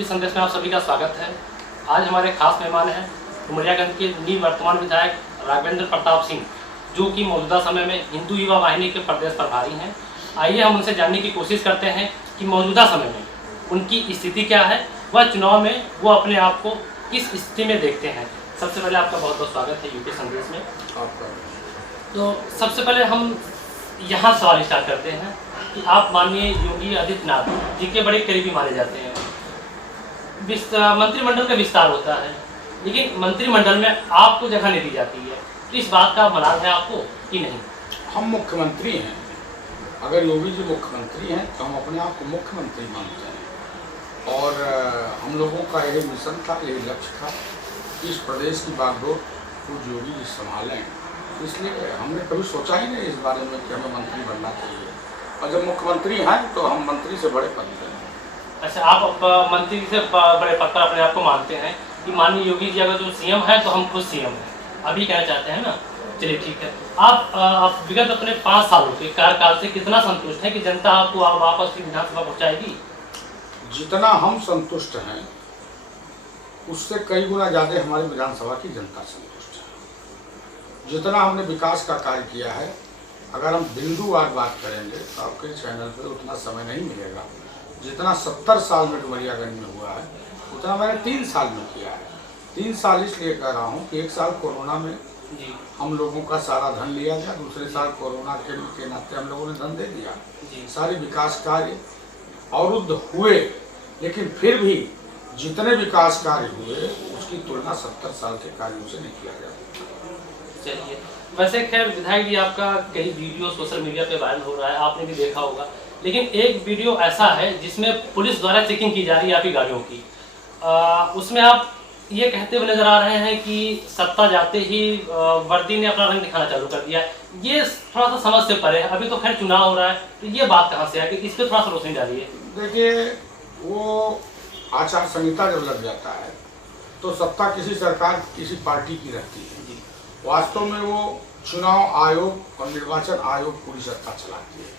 UP संदेश में आप सभी का स्वागत है। आज हमारे खास मेहमान हैं डुमरियागंज के निवर्तमान विधायक राघवेंद्र प्रताप सिंह, जो कि मौजूदा समय में हिंदू युवा वाहिनी के प्रदेश प्रभारी हैं। आइए हम उनसे जानने की कोशिश करते हैं कि मौजूदा समय में उनकी स्थिति क्या है, वह चुनाव में वो अपने आप को किस स्थिति में देखते हैं। सबसे पहले आपका बहुत बहुत स्वागत है यूपी संदेश में। तो सबसे पहले हम यहाँ सवाल स्टार्ट करते हैं कि आप माननीय योगी आदित्यनाथ जी के बड़े करीबी माने जाते हैं। मंत्रिमंडल का विस्तार होता है, लेकिन मंत्रिमंडल में आपको जगह नहीं दी जाती है, तो इस बात का मलाल है आपको कि नहीं? हम मुख्यमंत्री हैं। अगर योगी जी मुख्यमंत्री हैं तो हम अपने आप को मुख्यमंत्री मानते हैं। और हम लोगों का यही मिशन था, यही लक्ष्य था कि इस प्रदेश की बागडोर खुद योगी जी संभालें। इसलिए हमने कभी सोचा ही नहीं इस बारे में कि हमें मंत्री बनना चाहिए, और जब मुख्यमंत्री हैं तो हम मंत्री से बड़े पद पर हैं। अच्छा, आप मंत्री से बड़े पद पर अपने आप को मानते हैं कि माननीय योगी जी अगर जो सीएम है तो हम खुद सीएम हैं, अभी कहना चाहते हैं ना? चलिए ठीक है। आप विगत अपने 5 सालों के कार्यकाल से कितना संतुष्ट हैं कि जनता आपको वापस विधानसभा पहुँचाएगी? जितना हम संतुष्ट हैं उससे कई गुना ज़्यादा हमारी विधानसभा की जनता संतुष्ट है। जितना हमने विकास का कार्य किया है, अगर हम बिंदुवार बात करेंगे तो आपके चैनल पे उतना समय नहीं मिलेगा। जितना 70 साल में डुमरियागंज में हुआ है उतना मैंने 3 साल में किया है। 3 साल इसलिए कह रहा हूँ कि 1 साल कोरोना में हम लोगों का सारा धन लिया गया, दूसरे साल कोरोना के नाते हम लोगों ने धन दे दिया। सारे विकास कार्य अवरुद्ध हुए, लेकिन फिर भी जितने विकास कार्य हुए उसकी तुलना 70 साल के कार्यों से नहीं किया जा सकता। चलिए, वैसे खैर विधायक जी आपका कई वीडियो सोशल मीडिया पे वायरल हो रहा है, आपने भी देखा होगा, लेकिन एक वीडियो ऐसा है जिसमें पुलिस द्वारा चेकिंग की जा रही है आपकी गाड़ियों की। उसमें आप ये कहते हुए नजर आ रहे हैं कि सत्ता जाते ही वर्दी ने अपना रंग दिखाना चालू कर दिया। ये थोड़ा सा समझ से परे है, अभी तो खैर चुनाव हो रहा है, तो ये बात कहाँ से है कि इस पर थोड़ा सा रोशनी डालिए। देखिए, वो आचार संहिता जब लग जाता है तो सत्ता किसी सरकार किसी पार्टी की रहती है। वास्तव में वो चुनाव आयोग और निर्वाचन आयोग पूरी सत्ता चलाती है।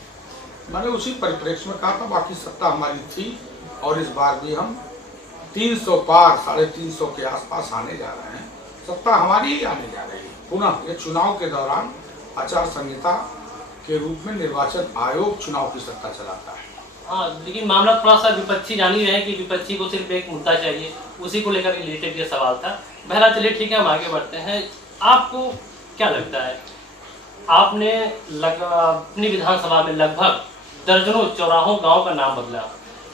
मैंने उसी परिप्रेक्ष्य में कहा था, बाकी सत्ता हमारी थी और इस बार भी हम 300 पार 350 के आसपास आने जा रहे हैं। सत्ता हमारी ही आने जा रही है। पुनः ये चुनाव के दौरान आचार संहिता के रूप में निर्वाचन आयोग चुनाव की सत्ता चलाता है। हाँ, लेकिन मामला थोड़ा सा विपक्षी जान ही रहे हैं कि विपक्षी को सिर्फ एक मुद्दा चाहिए, उसी को लेकर रिलेटेड ये सवाल था। बहरहाल चलिए ठीक है, हम आगे बढ़ते हैं। आपको क्या लगता है, आपने अपनी विधानसभा में लगभग दर्जनों चौराहों गांव का नाम बदला,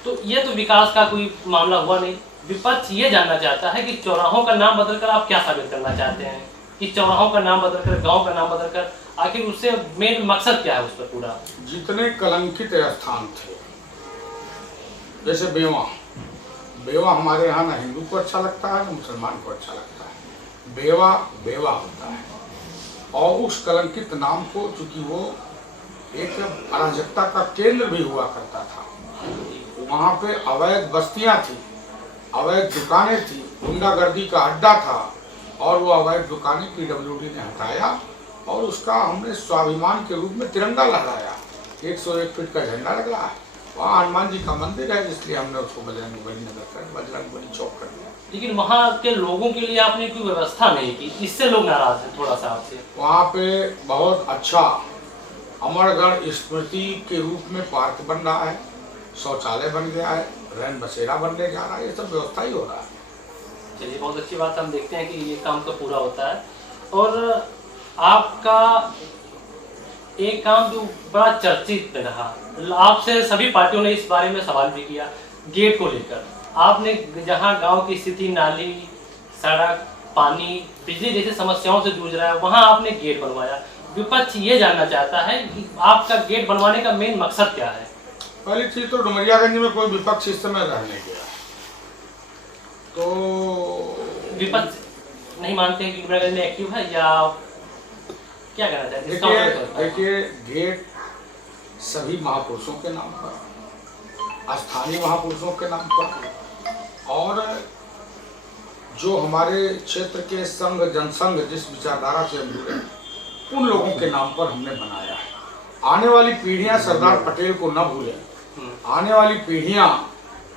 तो ये तो विकास का कोई मामला हुआ नहीं। विपक्ष ये जानना चाहता है कि चौराहों का नाम बदलकर आप क्या साबित करना चाहते हैं, कि चौराहों का नाम बदलकर, गांव का नाम बदलकर आखिर उससे मेन मकसद क्या है उस पर पूरा? जितने कलंकित स्थान थे, जैसे बेवा हमारे यहाँ ना हिंदू को अच्छा लगता है ना मुसलमान को अच्छा लगता है। बेवा होता है, और उस कलंकित नाम को, चूंकि वो एक अराजकता का केंद्र भी हुआ करता था, वहाँ पे अवैध बस्तियाँ थी, अवैध दुकानें थी, गुंडागर्दी का अड्डा था, और वो अवैध दुकानें PWD ने हटाया और उसका हमने स्वाभिमान के रूप में तिरंगा लहराया। 101 फीट का झंडा लगा है, वहाँ हनुमान जी का मंदिर है, इसलिए हमने उसको बजरंगबली नगर कर, बजरंगबली चौक कर दिया। लेकिन वहाँ के लोगों के लिए आपने कोई व्यवस्था नहीं की, इससे लोग नाराज हैं थोड़ा सा आपसे। वहाँ पे बहुत अच्छा अमरगढ़ स्मृति के रूप में पार्क बन रहा है, शौचालय बन गया है, रैन बसेरा बनने जा रहा है, ये सब व्यवस्था ही हो रहा है। चलिए, बहुत अच्छी बात, हम देखते हैं कि ये काम तो पूरा होता है। और आपका एक काम जो बड़ा चर्चित रहा, आपसे सभी पार्टियों ने इस बारे में सवाल भी किया, गेट को लेकर। आपने जहां गांव की स्थिति, नाली, सड़क, पानी, बिजली जैसी समस्याओं से जूझ रहा है, वहां आपने गेट बनवाया। विपक्ष ये जानना चाहता है कि आपका गेट बनवाने का मेन मकसद क्या है? पहली चीज तो डुमरियागंज में कोई विपक्ष इस समय रहने गया, तो विपक्ष नहीं मानते हैं कि डुमरियागंज में एक्टिव है, या क्या कहना चाहते हैं? देखिए, गेट सभी महापुरुषों के नाम पर, स्थानीय महापुरुषों के नाम पर, और जो हमारे क्षेत्र के संघ जनसंघ जिस विचारधारा से हम जुड़े उन लोगों के नाम पर हमने बनाया है। आने वाली पीढ़ियां सरदार पटेल को न भूलें, आने वाली पीढ़ियां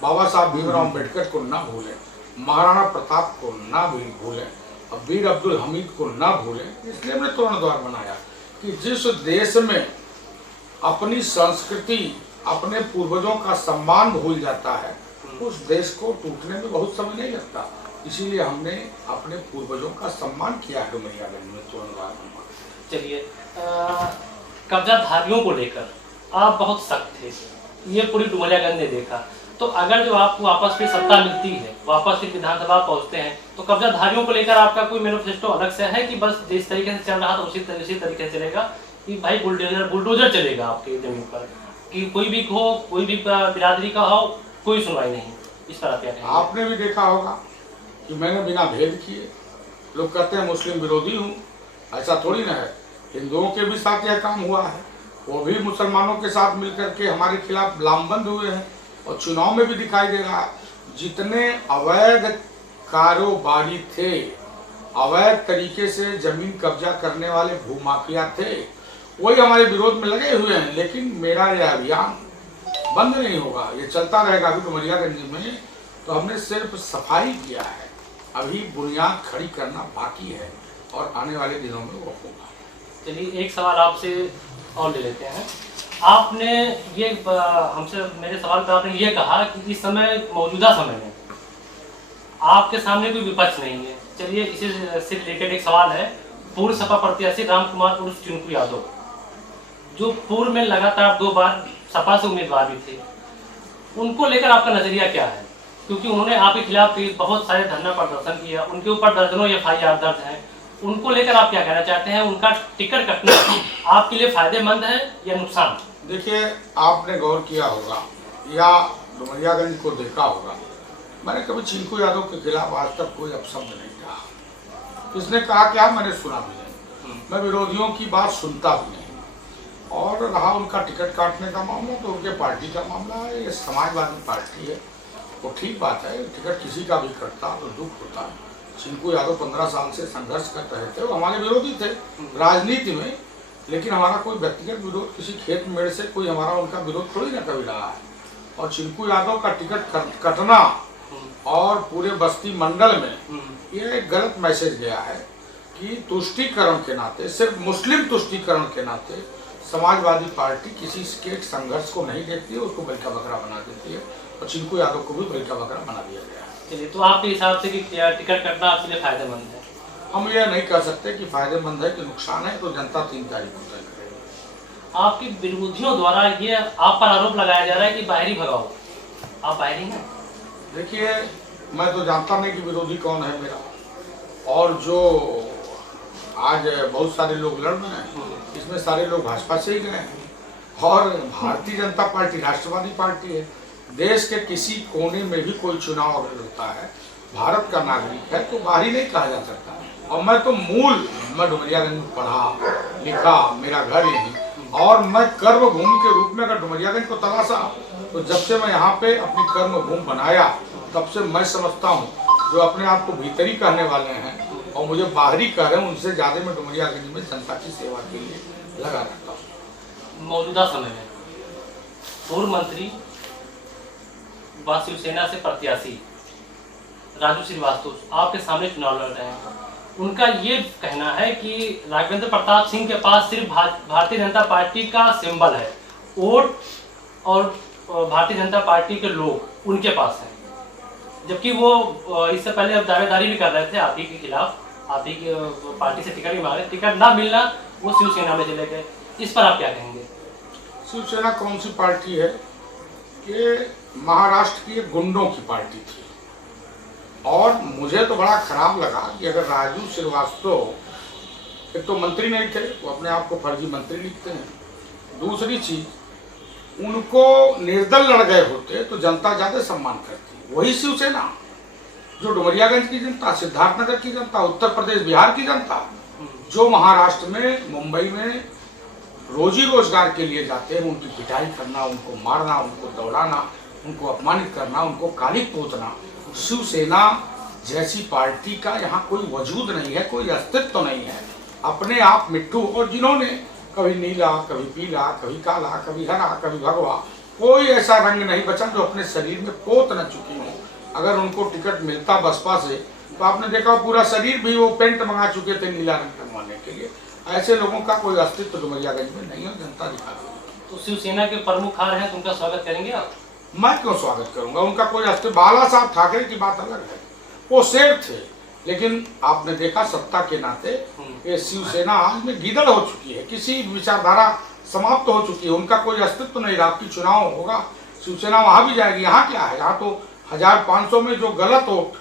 बाबा साहब भीमराव अम्बेडकर को ना भूलें, महाराणा प्रताप को ना भी भूलें और वीर अब्दुल हमीद को ना भूलें। इसलिए हमने तोरण द्वार बनाया कि जिस देश में अपनी संस्कृति, अपने पूर्वजों का सम्मान भूल जाता है, उस देश को टूटने में बहुत समय नहीं लगता। इसीलिए हमने अपने पूर्वजों का सम्मान किया है डुमरियागंज में तोरण द्वार बनवा। चलिए, कब्जाधारियों को लेकर आप बहुत सख्त थे, ये पूरी डुमरियागंज ने देखा। तो अगर जो आपको वापस फिर सत्ता मिलती है, वापस फिर विधानसभा पहुंचते हैं, तो कब्जाधारियों को लेकर आपका कोई मैनिफेस्टो अलग से है कि बस जिस तरीके से चल रहा था उसी तरीके से चलेगा, कि भाई बुलडोजर चलेगा आपकी जमीन पर, कि कोई भी हो, कोई भी बिरादरी का हो, कोई सुनवाई नहीं, इस तरह क्या? आपने भी देखा होगा कि मैंने बिना भेद किए, लोग कहते हैं मुस्लिम विरोधी हूँ, ऐसा थोड़ी ना है। हिंदुओं के भी साथ यह काम हुआ है, वो भी मुसलमानों के साथ मिलकर के हमारे खिलाफ लामबंद हुए हैं और चुनाव में भी दिखाई दे रहा है। जितने अवैध कारोबारी थे, अवैध तरीके से जमीन कब्जा करने वाले भूमाफिया थे, वही हमारे विरोध में लगे हुए हैं। लेकिन मेरा यह अभियान बंद नहीं होगा, ये चलता रहेगा। अभी डुमरियागंज में तो हमने सिर्फ सफाई किया है, अभी बुनियाद खड़ी करना बाकी है और आने वाले दिनों में वो होगा। चलिए, एक सवाल आपसे और ले लेते हैं। आपने ये हमसे, मेरे सवाल पर आपने ये कहा कि इस समय, मौजूदा समय में आपके सामने कोई विपक्ष नहीं है। चलिए, इसी से रिलेटेड एक सवाल है। पूर्व सपा प्रत्याशी रामकुमार उर्फ चिंकू यादव, जो पूर्व में लगातार 2 बार सपा से उम्मीदवार भी थे, उनको लेकर आपका नजरिया क्या है? क्योंकि उन्होंने आपके खिलाफ बहुत सारे धरना प्रदर्शन किया, उनके ऊपर दर्जनों FIR दर्ज हैं, उनको लेकर आप क्या कहना चाहते हैं? उनका टिकट कटना आपके लिए फायदेमंद है या नुकसान? देखिए, आपने गौर किया होगा या डुमरियागंज को देखा होगा, मैंने कभी चिंकू यादव के खिलाफ आज तक कोई अपशब्द नहीं कहा। किसने कहा क्या, मैंने सुना भी नहीं। मैं विरोधियों की बात सुनता भी नहीं। और रहा उनका टिकट काटने का मामला, तो उनके पार्टी का मामला है, ये समाजवादी पार्टी है, वो ठीक बात है, टिकट किसी का भी कटता तो दुख होता है। चिंकू यादव 15 साल से संघर्ष कर रहे थे, वो हमारे विरोधी थे राजनीति में, लेकिन हमारा कोई व्यक्तिगत विरोध किसी खेत मेड़ से कोई हमारा उनका विरोध थोड़ी ना कभी रहा है। और चिंकू यादव का टिकट कटना और पूरे बस्ती मंडल में ये एक गलत मैसेज गया है कि तुष्टीकरण के नाते, सिर्फ मुस्लिम तुष्टीकरण के नाते समाजवादी पार्टी किसी के संघर्ष को नहीं देखती है, उसको बलका बकरा बना देती है। और चिंकू यादव को भी बलका बकरा बना दिया गया है। चलिए, तो आपके हिसाब से कि टिकट कटना आपके लिए फायदेमंद है? हम यह नहीं कह सकते कि फायदेमंद है कि नुकसान है, तो जनता 3 तारीख को तय करेगी। आपके विरोधियों द्वारा ये आप पर आरोप लगाया जा रहा है कि बाहरी भगाओ, आप बाहरी हैं? देखिए, मैं तो जानता नहीं कि विरोधी कौन है मेरा, और जो आज बहुत सारे लोग लड़ रहे हैं, इसमें सारे लोग भाजपा से ही गए हैं। और भारतीय जनता पार्टी राष्ट्रवादी पार्टी है। देश के किसी कोने में भी कोई चुनाव अगर होता है, भारत का नागरिक है, तो बाहरी नहीं कहा जा सकता। और मैं तो मैं डुमरियागंज में पढ़ा लिखा, मेरा घर यहीं, और मैं कर्म भूमि के रूप में अगर डुमरियागंज को तलाशा, तो जब से मैं यहाँ पे अपनी कर्म भूमि बनाया, तब से मैं समझता हूँ जो अपने आप को भीतरी कहने वाले हैं और मुझे बाहरी कह रहे हैं, उनसे ज़्यादा मैं डुमरियागंज में जनता की सेवा के लिए लगा रहता हूँ। मौजूदा समय में पूर्व मंत्री व शिवसेना से प्रत्याशी राजू श्रीवास्तव आपके सामने चुनाव लड़ रहे हैं। उनका ये कहना है कि राघवेंद्र प्रताप सिंह के पास सिर्फ भारतीय जनता पार्टी का सिंबल है, वोट और भारतीय जनता पार्टी के लोग उनके पास हैं, जबकि वो इससे पहले अब दावेदारी भी कर रहे थे आप ही के खिलाफ, आप ही की पार्टी से टिकट भी मांगे, टिकट ना मिलना वो शिवसेना में चले गए। इस पर आप क्या कहेंगे? शिवसेना कौन सी पार्टी है? ये महाराष्ट्र की एक गुंडों की पार्टी थी। और मुझे तो बड़ा खराब लगा कि अगर राजू श्रीवास्तव एक तो मंत्री नहीं थे, वो अपने आप को फर्जी मंत्री लिखते हैं, दूसरी चीज उनको निर्दल लड़ गए होते तो जनता ज़्यादा सम्मान करती। वही शिवसेना जो डुमरियागंज की जनता, सिद्धार्थनगर की जनता, उत्तर प्रदेश बिहार की जनता, जो महाराष्ट्र में, मुंबई में रोजी रोजगार के लिए जाते हैं, उनकी पिटाई करना, उनको मारना, उनको दौड़ाना, उनको अपमानित करना, उनको कालिक पोतना, शिवसेना जैसी पार्टी का यहाँ कोई वजूद नहीं है, कोई अस्तित्व तो नहीं है। अपने आप मिट्टू, और जिन्होंने कभी नीला, कभी पीला, कभी काला, कभी हरा, कभी भगवा, कोई ऐसा रंग नहीं बचा जो अपने शरीर में पोत न चुकी हो। अगर उनको टिकट मिलता बसपा से तो आपने देखा पूरा शरीर भी वो पेंट मंगा चुके थे नीला रंग करवाने के लिए। ऐसे लोगों का कोई अस्तित्व डुमरियागंज में नहीं है, जनता दिखा रही है। तो शिवसेना के प्रमुख आ रहे हैं तो उनका स्वागत करेंगे आप? मैं क्यों स्वागत करूंगा? उनका कोई अस्तित्व, बाला साहब ठाकरे की बात अलग है, वो शेर थे, लेकिन आपने देखा सत्ता के नाते ये शिवसेना आज में गीदड़ हो चुकी है, किसी विचारधारा समाप्त हो चुकी है, उनका कोई अस्तित्व नहीं रहा। आपकी चुनाव होगा शिवसेना वहां भी जाएगी। यहाँ क्या है, यहाँ तो 1500 में जो गलत वोट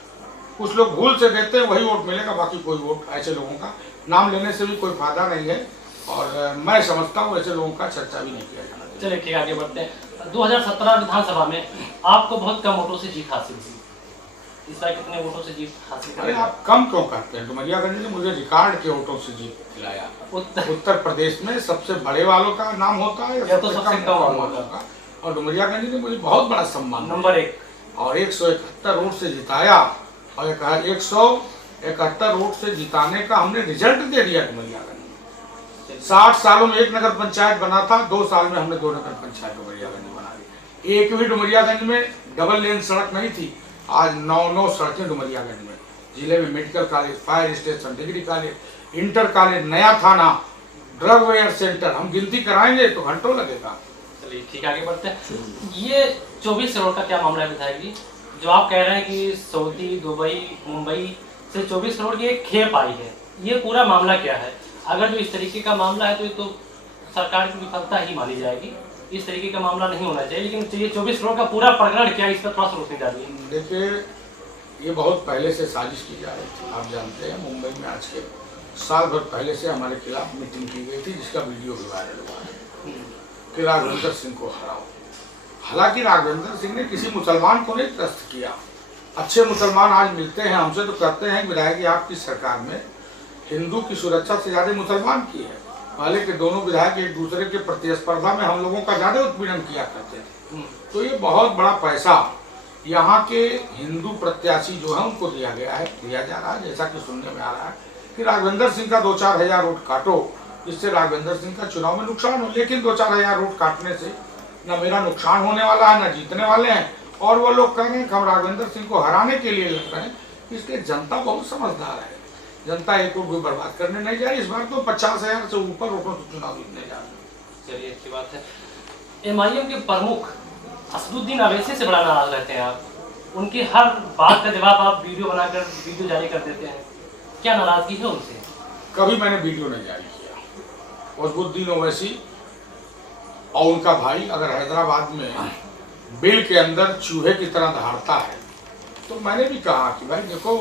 कुछ लोग भूल से देते हैं वही वोट मिलेगा, बाकी कोई वोट ऐसे लोगों का नाम लेने से भी कोई फायदा नहीं है। और मैं समझता हूँ ऐसे लोगों का चर्चा भी नहीं किया जाना चाहिए। चलिए ठीक है, आगे बढ़ते हैं। 2017 विधानसभा में आपको बहुत कम वोटों से जीत हासिल हुई, इस बार कितने वोटों से जीत हासिल अरे करें? आप कम क्यों करते हैं? डुमरियागंज ने मुझे रिकॉर्ड के वोटों से जीत दिलाया। उत्तर प्रदेश में सबसे बड़े वालों का नाम होता है या तो सबसे कम वालों का, और डुमरियागंज ने मुझे बहुत बड़ा सम्मान नंबर 1 और 171 वोट से जिताया। और 171 वोट से जिताने का हमने रिजल्ट दे दिया डुमरियागंज में। 60 सालों में एक नगर पंचायत बना था, 2 साल में हमने 2 नगर पंचायत डुमरियागंज में बना दी। एक भी डुमरियागंज में डबल लेन सड़क नहीं थी, आज 9 सड़कें डुमरियागंज में। जिले में medical college, fire station, degree college, inter college, नया थाना, ड्रग वेयर सेंटर, हम गिनती कराएंगे तो घंटों लगेगा। चलिए ठीक है, आगे बढ़ते हैं। ये 24 करोड़ का क्या मामला है विधायक जी, जो आप कह रहे हैं कि सऊदी, दुबई, मुंबई से 24 करोड़ की एक खेप आई है, ये पूरा मामला क्या है? अगर जो इस तरीके का मामला है तो ये तो सरकार की विफलता ही मानी जाएगी, इस तरीके का मामला नहीं होना चाहिए। लेकिन ये 24 करोड़ का पूरा प्रकरण क्या है, इस पर थोड़ा सा रोशनी डालिए। देखिए, ये बहुत पहले से साजिश की जा रही थी। आप जानते हैं मुंबई में आज के साल भर पहले से हमारे खिलाफ मीटिंग की गई थी, जिसका वीडियो भी वायरल हुआ है कि राघवेंद्र सिंह को हराओ। हालांकि राघवेंद्र सिंह ने किसी मुसलमान को नहीं त्रस्त किया। अच्छे मुसलमान आज मिलते हैं हमसे तो कहते हैं विधायक जी आपकी सरकार में हिंदू की सुरक्षा से ज्यादा मुसलमान की है। पहले के दोनों विधायक एक दूसरे के प्रतिस्पर्धा में हम लोगों का ज्यादा उत्पीड़न किया करते थे। तो ये बहुत बड़ा पैसा यहाँ के हिंदू प्रत्याशी जो है उनको दिया जा रहा है। जैसा कि सुनने में आ रहा है कि राघवेंद्र सिंह का 2-4 हजार वोट काटो, इससे राघवेंद्र सिंह का चुनाव में नुकसान हो। लेकिन 2-4 हजार वोट काटने से न मेरा नुकसान होने वाला है, न जीतने वाले हैं। और वो लोग कह रहे हैं कि हम राघवेंद्र सिंह को हराने के लिए लड़ रहे हैं। इसलिए जनता बहुत समझदार है, जनता एक वोट भी बर्बाद करने नहीं जा रही। इस बार तो 50,000 से ऊपर वोटों से चुनाव जीतने जा रहे। चलिए अच्छी बात है। MIM के प्रमुख असदुद्दीन अवैसी से बड़ा नाराज रहते हैं आप, उनकी हर बात का जवाब आप वीडियो बनाकर वीडियो जारी कर देते हैं, क्या नाराजगी है उनसे? कभी मैंने वीडियो नहीं जारी किया। असदुद्दीन ओवैसी और उनका भाई अगर हैदराबाद में बिल के अंदर चूहे की तरह दहाड़ता है तो मैंने भी कहा कि भाई देखो,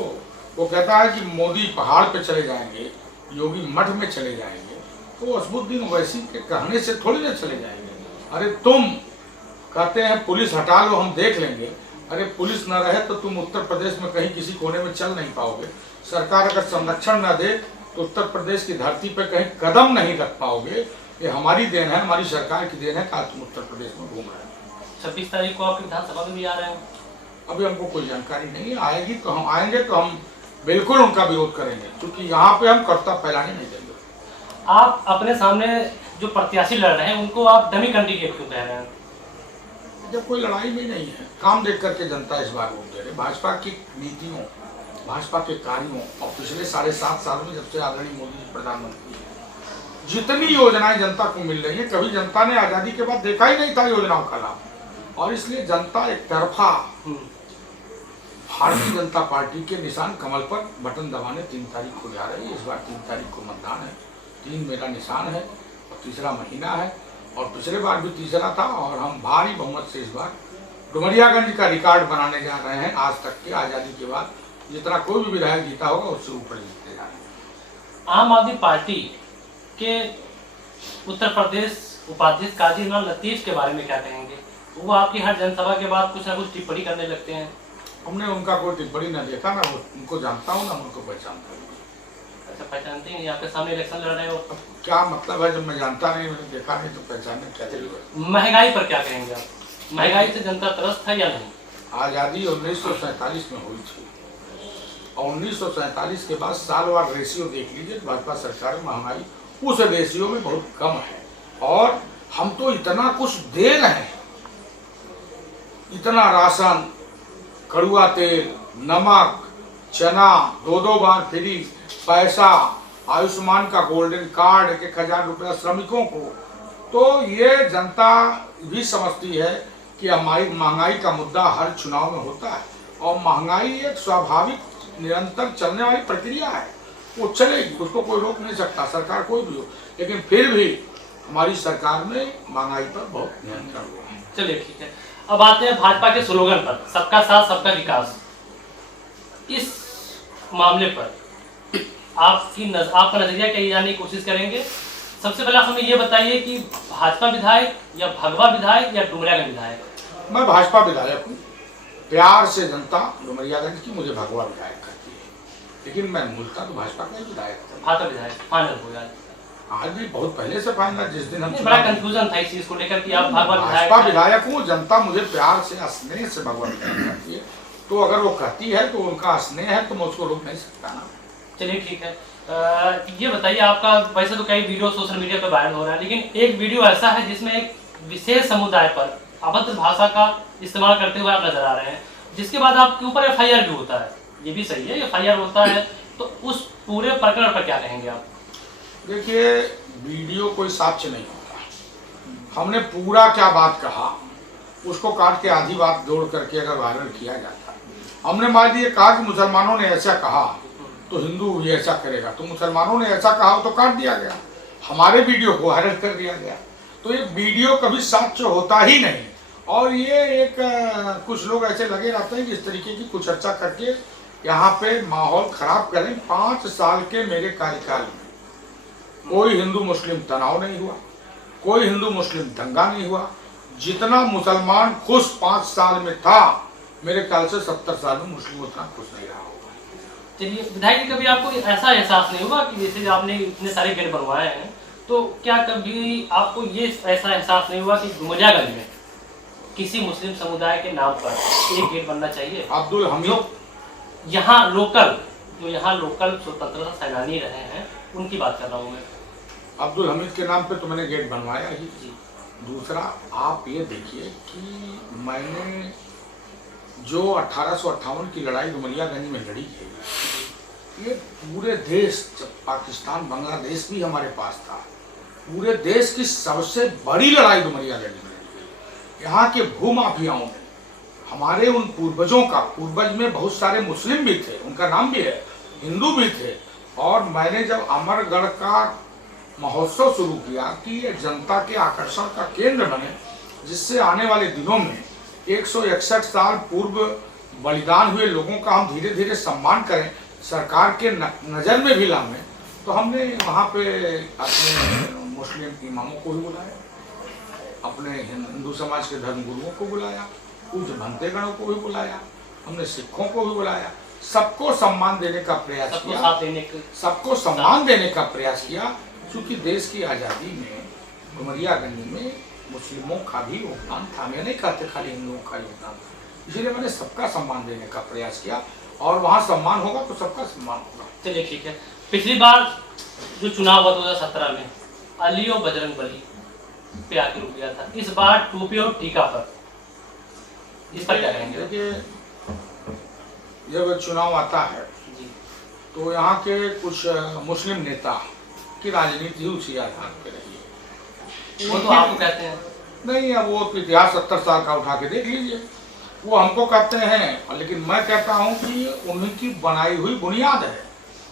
वो कहता है कि मोदी पहाड़ पे चले जाएंगे, योगी मठ में चले जाएंगे, तो असदुद्दीन ओवैसी के कहने से थोड़ी ना चले जाएंगे। अरे तुम कहते हैं पुलिस हटा लो हम देख लेंगे, अरे पुलिस न रहे तो तुम उत्तर प्रदेश में कहीं किसी कोने में चल नहीं पाओगे। सरकार अगर संरक्षण न दे तो उत्तर प्रदेश की धरती पर कहीं कदम नहीं रख पाओगे। ये हमारी देन है, हमारी सरकार की देन है कि तुम उत्तर प्रदेश में घूम रहे हैं। 26 तारीख को आप विधानसभा में भी आ रहे हैं? अभी हमको कोई जानकारी नहीं आएगी, तो हम आएंगे तो हम बिल्कुल उनका विरोध करेंगे, क्योंकि यहाँ पे हम कर्तव्य फैलाने नहीं देंगे। आप अपने सामने जो प्रत्याशी लड़ रहे हैं उनको आप डमी कैंडिडेट क्यों कह रहे हैं? जब कोई लड़ाई भी नहीं है, काम देख करके जनता इस बार वोट दे रही। भाजपा की नीतियों, भाजपा के कार्यों और पिछले 7.5 साल में जब से आदरणीय मोदी जी प्रधानमंत्री हैं, जितनी योजनाएं जनता को मिल रही है, कभी जनता ने आजादी के बाद देखा ही नहीं था योजनाओं का लाभ। और इसलिए जनता एक तरफा भारतीय जनता पार्टी के निशान कमल पर बटन दबाने 3 तारीख को जा रही है। इस बार 3 तारीख को मतदान है। 3 मेरा निशान है और तीसरा महीना है, और पिछले बार भी तीसरा था। और हम भारी बहुमत से इस बार डुमरियागंज का रिकॉर्ड बनाने जा रहे हैं। आज तक के आज़ादी के बाद जितना कोई भी विधायक जीता होगा उससे ऊपर जीतते जा रहे हैं। आम आदमी पार्टी के उत्तर प्रदेश उपाध्यक्ष काजी इमरान लतीफ के बारे में क्या कहेंगे? वो आपकी हर जनसभा के बाद कुछ ना कुछ टिप्पणी करने लगते हैं। हमने उनका कोई टिप्पणी न देखा, ना उनको जानता हूँ, ना उनको पहचानता हूँ। अच्छा, पहचानते हैं? आपके सामने इलेक्शन लड़ रहे हो, क्या मतलब है? जब मैं जानता नहीं, मैंने देखा नहीं तो पहचानने क्या जरूरत? महंगाई पर क्या कहेंगे आप? महंगाई से जनता त्रस्त है या नहीं? आज़ादी 1947 में हुई थी, और 1947 के बाद सालवार रेशियो देख लीजिए, भाजपा सरकार में महंगाई उस रेशियो में बहुत कम है। और हम तो इतना कुछ दे रहे हैं, इतना राशन, कड़ुआ तेल, नमक, चना, 2-2 बार फ्री, पैसा, आयुष्मान का गोल्डन कार्ड 1,000 रुपया श्रमिकों को, तो ये जनता भी समझती है कि हमारी महंगाई का मुद्दा हर चुनाव में होता है और महंगाई एक स्वाभाविक निरंतर चलने वाली प्रक्रिया है, वो चलेगी, उसको कोई रोक नहीं सकता, सरकार कोई भी हो। लेकिन फिर भी हमारी सरकार में महंगाई पर बहुत नियंत्रण हुआ है। चलिए ठीक है, अब आते हैं भाजपा के स्लोगन पर, सबका साथ सबका विकास। इस मामले पर आपका नजरिया क्या जानने की कोशिश करेंगे। सबसे पहले आप हमें ये बताइए कि भाजपा विधायक या भगवा विधायक या डुमरियागंज विधायक? मैं भाजपा विधायक हूँ, प्यार से जनता डुमरियागंज की मुझे भगवा विधायक करती है, लेकिन मैं मूलतः तो भाजपा का ही विधायक था। भाजपा विधायक फाइनल हो गया आज भी बहुत पहले से फाइनल, जिस दिन हम बड़ा कंफ्यूजन था इस चीज को लेकर कि आप भाजपा विधायक हूँ, जनता मुझे प्यार से स्नेह से भगवा विधायक करती है, तो अगर वो कहती है तो उनका स्नेह है तो मैं उसको रोक नहीं सकता ना। चलिए ठीक है, ये बताइए, आपका वैसे तो कई वीडियो सोशल मीडिया पर वायरल हो रहा है, लेकिन एक वीडियो ऐसा है जिसमें एक विशेष समुदाय पर अभद्र भाषा का इस्तेमाल करते हुए आप नजर आ रहे हैं, जिसके बाद आपके ऊपर FIR भी होता है। ये भी सही है, FIR होता है, तो उस पूरे प्रकरण पर क्या कहेंगे आप? देखिए, वीडियो कोई साक्ष्य नहीं होता, हमने पूरा क्या बात कहा उसको काट के आधी बात जोड़ करके अगर वायरल किया जाता है। हमने मान लीजिए कहा कि मुसलमानों ने ऐसा कहा तो हिंदू भी ऐसा करेगा, तो मुसलमानों ने ऐसा कहा तो काट दिया गया, हमारे वीडियो को वायरल कर दिया गया। तो ये वीडियो कभी साक्ष्य होता ही नहीं, और ये एक कुछ लोग ऐसे लगे रहते हैं कि इस तरीके की कुछ चर्चा करके यहाँ पे माहौल खराब करें। 5 साल के मेरे कार्यकाल में कोई हिंदू मुस्लिम तनाव नहीं हुआ, कोई हिंदू मुस्लिम दंगा नहीं हुआ, जितना मुसलमान खुश 5 साल में था, मेरे ख्याल से 70 साल में मुस्लिम उतना खुश नहीं रहा होगा। चलिए विधायक जी, कभी आपको ऐसा एहसास नहीं हुआ कि जैसे आपने इतने सारे गेट बनवाए हैं, तो क्या कभी आपको ये ऐसा एहसास नहीं हुआ कि डुमरियागंज में किसी मुस्लिम समुदाय के नाम पर एक गेट बनना चाहिए? अब्दुल हमीद यहाँ लोकल स्वतंत्रता सेनानी रहे हैं, उनकी बात कर रहा हूँ मैं। अब्दुल हमीद के नाम पे तो मैंने गेट बनवाया ही। दूसरा, आप ये देखिए कि मैंने जो 1858 की लड़ाई डुमरियागंज में लड़ी है, ये पूरे देश, जब पाकिस्तान बांग्लादेश भी हमारे पास था, पूरे देश की सबसे बड़ी लड़ाई डुमरियागंज में लड़ी गई। यहाँ के भूमाफियाओं ने हमारे उन पूर्वजों का, पूर्वज में बहुत सारे मुस्लिम भी थे, उनका नाम भी है, हिंदू भी थे, और मैंने जब अमरगढ़ का महोत्सव शुरू किया कि ये जनता के आकर्षण का केंद्र बने, जिससे आने वाले दिनों में 161 साल पूर्व बलिदान हुए लोगों का हम धीरे धीरे सम्मान करें, सरकार के नज़र में भी लाएं, तो हमने वहाँ पे अपने मुस्लिम इमामों को भी बुलाया, अपने हिंदू समाज के धर्मगुरुओं को बुलाया, पूज्य भंतेगणों को भी बुलाया, हमने सिखों को भी बुलाया, सबको सम्मान देने का प्रयास किया, सबको सम्मान देने का प्रयास किया। क्योंकि देश की आज़ादी में डुमरियागंज में मुस्लिमों का भी योगदान था, मैं नहीं कहते खाली हिंदुओं का योगदान था, इसलिए मैंने सबका सम्मान देने का प्रयास किया, और वहाँ सम्मान होगा तो सबका सम्मान होगा। चलिए ठीक है, पिछली बार जो चुनाव हुआ 2017 में अली और बजरंग बली पे आके रुक गया था, इस बार टोपी और टीका पर, इस पर क्या कहेंगे? देखिए, जब चुनाव आता है तो यहाँ के कुछ मुस्लिम नेता की राजनीति उसी आधार पर रही है। वो तो आपको कहते हैं नहीं, अब वो इतिहास 70 साल का उठा के देख लीजिए, वो हमको कहते हैं, लेकिन मैं कहता हूँ कि उन्हीं की बनाई हुई बुनियाद है,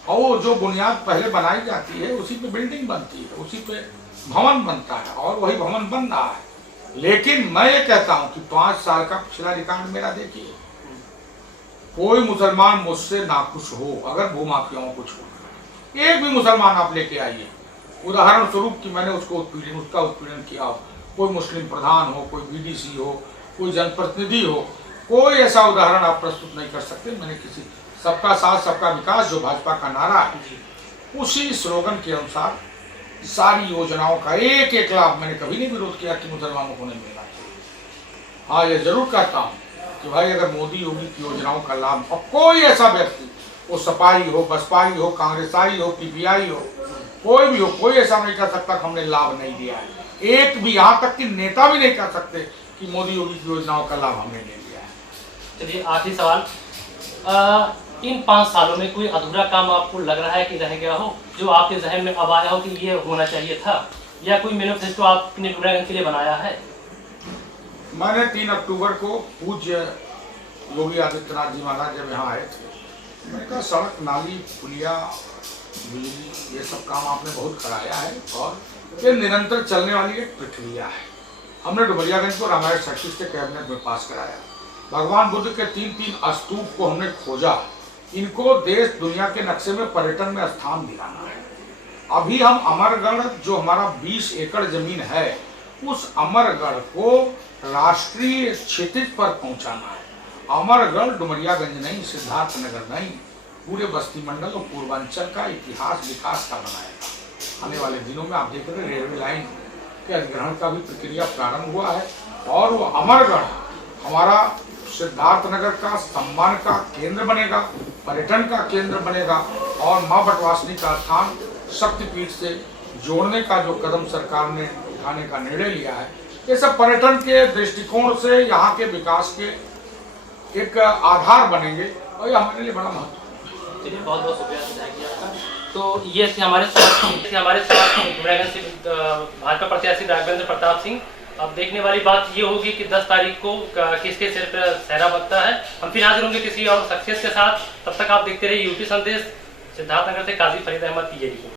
और वो जो बुनियाद पहले बनाई जाती है उसी पे बिल्डिंग बनती है, उसी पे भवन बनता है, और वही भवन बन रहा है। लेकिन मैं ये कहता हूँ कि 5 साल का पिछला रिकॉर्ड मेरा देखिए, कोई मुसलमान मुझसे नाखुश हो, अगर भूमाफियाओं को छोड़, एक भी मुसलमान आप लेके आइए, उदाहरण स्वरूप कि मैंने उसका उत्पीड़न किया हो, कोई मुस्लिम प्रधान हो, कोई BDC हो, कोई जनप्रतिनिधि हो, कोई ऐसा उदाहरण आप प्रस्तुत नहीं कर सकते। मैंने किसी सबका साथ सबका विकास जो भाजपा का नारा है, उसी स्लोगन के अनुसार सारी योजनाओं का एक एक लाभ मैंने कभी नहीं विरोध किया कि मुसलमानों को नहीं मिलना चाहिए। हाँ, ये जरूर कहता हूँ कि भाई अगर मोदी योगी की योजनाओं का लाभ, और कोई ऐसा व्यक्ति, वो सपाई हो, बसपाई हो, कांग्रेसाई हो, PPI हो, कोई भी हो, कोई ऐसा नहीं कह सकता कि हमने लाभ नहीं दिया है। एक भी, यहाँ तक कि नेता भी नहीं कह सकते कि मोदी योगी की योजनाओं का लाभ हमने ले लिया है। चलिए आखिरी सवाल, इन 5 सालों में कोई अधूरा काम आपको लग रहा है कि रह गया हो, जो आपके जहन में अब आया हो कि ये होना चाहिए था, या कोई मैनिफेस्टो आपने डुमरियागंज के लिए बनाया है? मैंने 3 अक्टूबर को पूज्य योगी आदित्यनाथ जी महाराज जब यहाँ आए थे, मैंने कहा सड़क नाली पुलिया बिजली ये सब काम आपने बहुत कराया है और ये निरंतर चलने वाली एक प्रक्रिया है। हमने डुमरियागंज को रामायण सर्किट से कैबिनेट में पास कराया। भगवान बुद्ध के 3 स्तूप को हमने खोजा, इनको देश दुनिया के नक्शे में पर्यटन में स्थान दिलाना है। अभी हम अमरगढ़ जो हमारा 20 एकड़ जमीन है, उस अमरगढ़ को राष्ट्रीय क्षितिज पर पहुंचाना है। अमरगढ़ डुमरियागंज नहीं, सिद्धार्थनगर नहीं, पूरे बस्ती मंडल और पूर्वांचल का इतिहास विकास का बनाएगा। आने वाले दिनों में आप देख रहे हैं रेलवे लाइन के अधिग्रहण का भी प्रक्रिया प्रारंभ हुआ है और वो अमरगढ़ हमारा सिद्धार्थनगर का सम्मान का केंद्र बनेगा, पर्यटन का केंद्र बनेगा और माँ बटवासनी का स्थान शक्तिपीठ से जोड़ने का जो कदम सरकार ने उठाने का निर्णय लिया है, ये सब पर्यटन के दृष्टिकोण से यहाँ के विकास के एक आधार बनेंगे और ये हमारे लिए बड़ा महत्व। चलिए बहुत बहुत शुक्रिया विधायक जी आपका। तो ये थे हमारे साथ डुमरियागंज से भाजपा प्रत्याशी राघवेंद्र प्रताप सिंह। अब देखने वाली बात ये होगी कि 10 तारीख को किसके सिर पर सहरा बनता है। हम फिर हाजिर होंगे किसी और सक्सेस के साथ। तब तक आप देखते रहिए यूपी संदेश। सिद्धार्थनगर से काजी फरीद अहमद PJ।